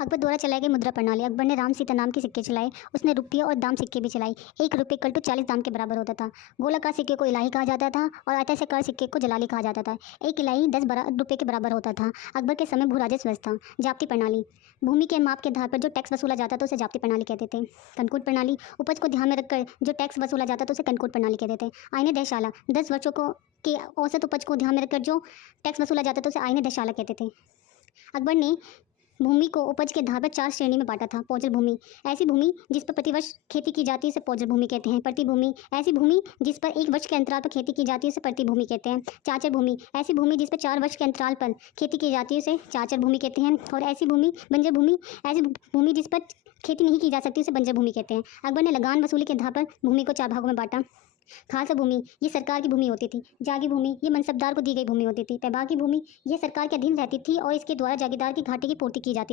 अकबर द्वारा चलाई गई मुद्रा प्रणाली। अकबर ने राम सीता नाम के सिक्के चलाए। उसने रुपये और दाम सिक्के भी चलाई। 1 रुपये इक्वल टू 40 दाम के बराबर होता था। गोलाकार सिक्के को इलाही कहा जाता था और आयताकार सिक्के को जलाली कहा जाता था। एक इलाही 10 रुपये के बराबर होता था। अकबर के समय भू राजस्व व्यवस्था। जाप्ती प्रणाली। भूमि के माप के आधार पर जो टैक्स वसूला जाता था उसे जाप्ती प्रणाली कहते थे। कनकूट प्रणाली। उपज को ध्यान में रखकर जो टैक्स वसूला जाता था उसे कनकूट प्रणाली कहते थे। आईने दहशाला। 10 वर्षों को के औसत उपज को ध्यान में रखकर जो टैक्स वसूला जाता था उसे आईने दहशाला कहते थे। अकबर ने भूमि को उपज के आधार पर 4 श्रेणी में बांटा था। पोजल भूमि। ऐसी भूमि जिस पर प्रतिवर्ष खेती की जाती है उसे पोजल भूमि कहते हैं। प्रतिभूमि। ऐसी भूमि जिस पर 1 वर्ष के अंतराल पर खेती की जाती है उसे प्रतिभूमि कहते हैं। चाचर भूमि। ऐसी भूमि जिस पर 4 वर्ष के अंतराल पर खेती की जाती है उसे चाचर भूमि कहते हैं। और ऐसी भूमि बंजर भूमि। ऐसी भूमि जिस पर खेती नहीं की जा सकती उसे बंजर भूमि कहते हैं। अकबर ने लगान वसूली के आधार पर भूमि को 4 भागों में बांटा। खालसा भूमि ये सरकार की भूमि होती थी। जागी भूमि ये मनसबदार को दी गई भूमि होती थी। तैबाकी भूमि ये सरकार के अधीन रहती थी और इसके द्वारा जागीरदार की घाटे की पूर्ति की जाती थी।